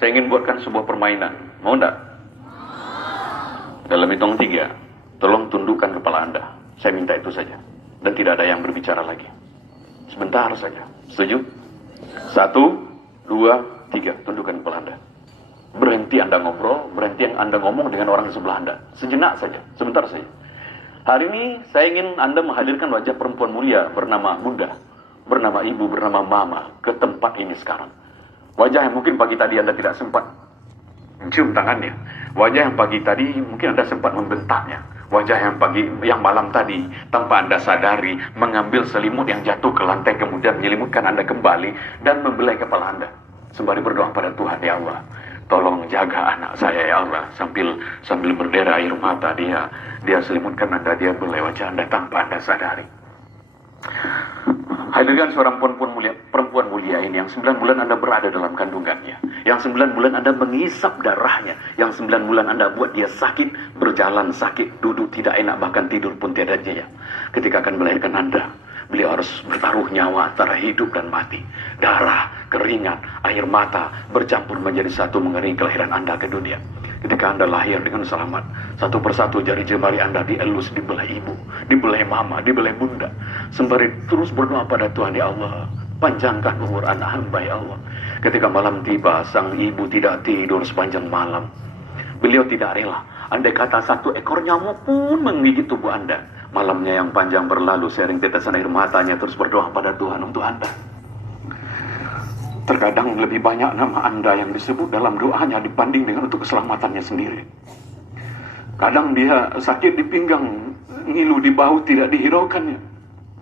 Saya ingin buatkan sebuah permainan. Mau enggak? Dalam hitung 3, tolong tundukkan kepala Anda. Saya minta itu saja. Dan tidak ada yang berbicara lagi. Sebentar saja. Setuju? 1, 2, 3. Tundukkan kepala Anda. Berhenti Anda ngobrol, berhenti Anda ngomong dengan orang di sebelah Anda. Sejenak saja, sebentar saja. Hari ini saya ingin Anda menghadirkan wajah perempuan mulia bernama Bunda, bernama Ibu, bernama Mama ke tempat ini sekarang. Wajah yang mungkin pagi tadi Anda tidak sempat mencium tangannya. Wajah yang pagi tadi mungkin Anda sempat membentaknya. Wajah yang malam tadi tanpa Anda sadari mengambil selimut yang jatuh ke lantai kemudian menyelimutkan Anda kembali dan membelai kepala Anda. Sembari berdoa pada Tuhan, ya Allah, tolong jaga anak saya ya Allah. Sambil berdera air mata dia selimutkan Anda, dia belai wajah Anda tanpa Anda sadari. Hadirkan seorang perempuan mulia ini yang 9 bulan Anda berada dalam kandungannya, yang 9 bulan Anda mengisap darahnya, yang 9 bulan Anda buat dia sakit, berjalan sakit, duduk tidak enak, bahkan tidur pun tiada jaya. Ketika akan melahirkan Anda, beliau harus bertaruh nyawa antara hidup dan mati. Darah, keringat, air mata bercampur menjadi satu mengiringi kelahiran Anda ke dunia. Ketika Anda lahir dengan selamat, satu persatu jari jemari Anda dielus, dibelai ibu, dibelai mama, dibelai bunda. Sembari terus berdoa pada Tuhan, ya Allah, panjangkan umur anak hamba ya Allah. Ketika malam tiba, sang ibu tidak tidur sepanjang malam. Beliau tidak rela. Andai kata 1 ekor nyamuk pun menggigit tubuh Anda. Malamnya yang panjang berlalu, sering tetesan air matanya terus berdoa pada Tuhan untuk Anda. Terkadang lebih banyak nama Anda yang disebut dalam doanya dibanding dengan untuk keselamatannya sendiri. Kadang dia sakit di pinggang, ngilu di bahu tidak dihiraukannya,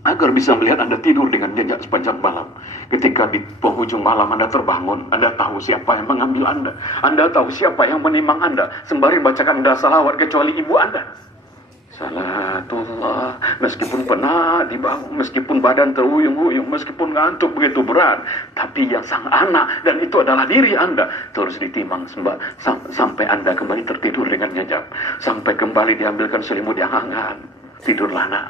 agar bisa melihat Anda tidur dengan nyenyak sepanjang malam. Ketika di penghujung malam Anda terbangun, Anda tahu siapa yang mengambil Anda. Anda tahu siapa yang menimang Anda, sembari bacakan Anda salawat kecuali ibu Anda. Salatullah, meskipun penat di bahu, meskipun badan teruyung-uyung, meskipun ngantuk begitu berat, tapi yang sang anak, dan itu adalah diri Anda, terus ditimang sampai Anda kembali tertidur dengan nyenyak, sampai kembali diambilkan selimut yang hangat. Tidurlah nak.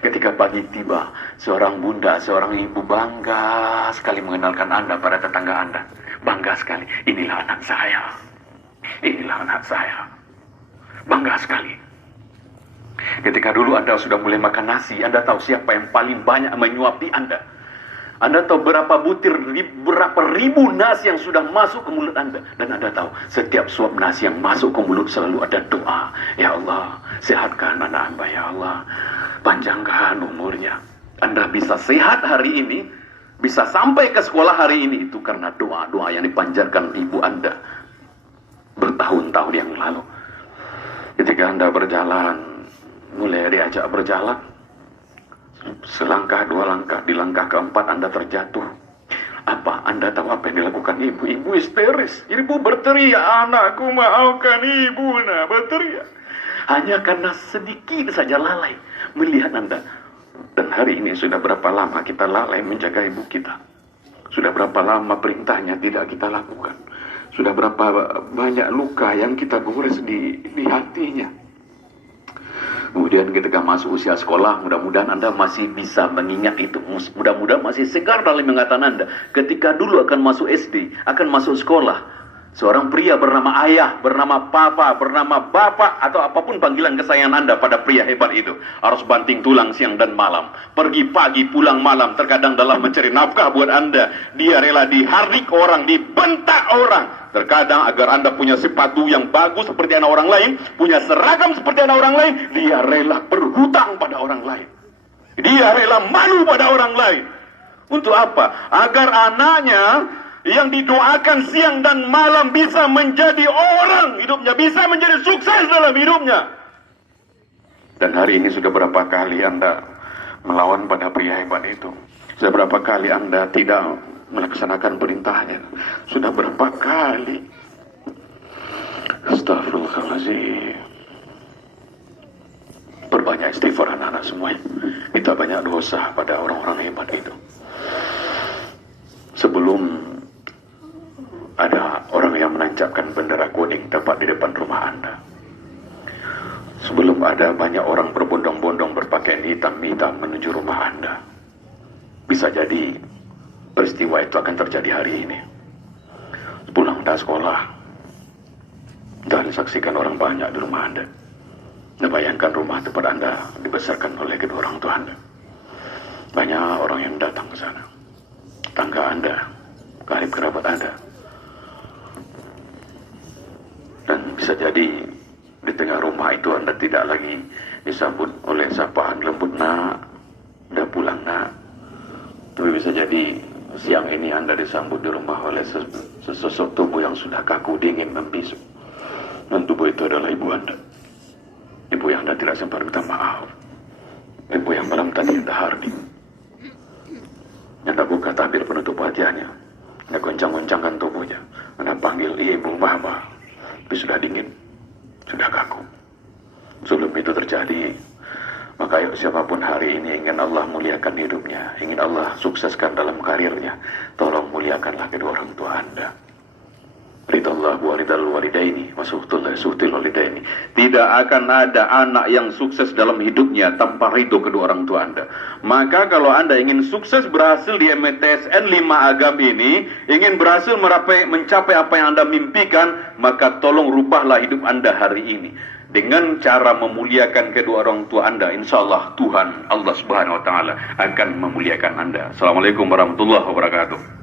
Ketika pagi tiba, seorang bunda, seorang ibu bangga sekali mengenalkan Anda pada tetangga Anda. Bangga sekali, inilah anak saya, inilah anak saya. Bangga sekali. Ketika dulu Anda sudah mulai makan nasi, Anda tahu siapa yang paling banyak menyuapi Anda. Anda tahu berapa ribu nasi yang sudah masuk ke mulut Anda. Dan Anda tahu setiap suap nasi yang masuk ke mulut selalu ada doa. Ya Allah, sehatkan anak hamba ya Allah, panjangkan umurnya. Anda bisa sehat hari ini, bisa sampai ke sekolah hari ini, itu karena doa-doa yang dipanjatkan ibu Anda bertahun-tahun yang lalu. Ketika Anda berjalan, mulai diajak berjalan, selangkah, 2 langkah, di langkah keempat Anda terjatuh. Apa? Anda tahu apa yang dilakukan ibu? Ibu histeris. Ibu berteriak, anakku maafkan ibu, berteriak. Hanya karena sedikit saja lalai melihat Anda. Dan hari ini sudah berapa lama kita lalai menjaga ibu kita? Sudah berapa lama perintahnya tidak kita lakukan? Sudah berapa banyak luka yang kita gores di hatinya? Kemudian ketika masuk usia sekolah, mudah-mudahan Anda masih bisa mengingat itu. Mudah-mudahan masih segar dalam ingatan Anda. Ketika dulu akan masuk SD, akan masuk sekolah, seorang pria bernama ayah, bernama papa, bernama bapak, atau apapun panggilan kesayangan Anda pada pria hebat itu, harus banting tulang siang dan malam, pergi pagi pulang malam. Terkadang dalam mencari nafkah buat Anda, dia rela dihardik orang, dibentak orang. Terkadang agar Anda punya sepatu yang bagus seperti anak orang lain, punya seragam seperti anak orang lain, dia rela berhutang pada orang lain. Dia rela malu pada orang lain. Untuk apa? Agar anaknya yang didoakan siang dan malam bisa menjadi orang hidupnya, bisa menjadi sukses dalam hidupnya. Dan hari ini sudah berapa kali Anda melawan pada pria hebat itu? Sudah berapa kali Anda tidak melaksanakan perintahnya? Sudah berapa kali? Astagfirullahaladzim. Perbanyak istighfar anak-anak semuanya. Kita banyak dosa pada orang-orang hebat itu. Sebelum ada orang yang menancapkan bendera kuning tepat di depan rumah Anda, sebelum ada banyak orang berbondong-bondong berpakaian hitam-hitam menuju rumah Anda, bisa jadi peristiwa itu akan terjadi hari ini. Pulang Anda sekolah, dan disaksikan orang banyak di rumah Anda. Anda bayangkan rumah tempat Anda dibesarkan oleh kedua orang tua Anda. Banyak orang yang datang ke sana. Tangga Anda, karib kerabat Anda. Dan bisa jadi di tengah rumah itu Anda tidak lagi disambut oleh sapaan lembut, nak, udah pulang nak. Tapi bisa jadi siang ini Anda disambut di rumah oleh sesosok tubuh yang sudah kaku, dingin, membisu. Dan tubuh itu adalah ibu Anda. Ibu yang Anda tidak sempat minta maaf. Ibu yang malam tadi Anda hardi. Anda buka tabir penutup wajahnya. Anda goncang-goncangkan tubuhnya. Anda panggil ibu, mama. Tapi sudah dingin, sudah kaku. Sebelum itu terjadi, maka yuk siapapun hari ini ingin Allah muliakan hidupnya, ingin Allah sukseskan dalam karirnya, tolong muliakanlah kedua orang tua Anda. Ridallah walidal walidaini wasuhtul walidaini. Tidak akan ada anak yang sukses dalam hidupnya tanpa ridho kedua orang tua Anda. Maka kalau Anda ingin sukses berhasil di MTSN 5 Agam ini, ingin berhasil mencapai apa yang Anda mimpikan, maka tolong rubahlah hidup Anda hari ini dengan cara memuliakan kedua orang tua Anda. Insya Allah Tuhan Allah Subhanahu Wa Taala akan memuliakan Anda. Assalamualaikum warahmatullahi wabarakatuh.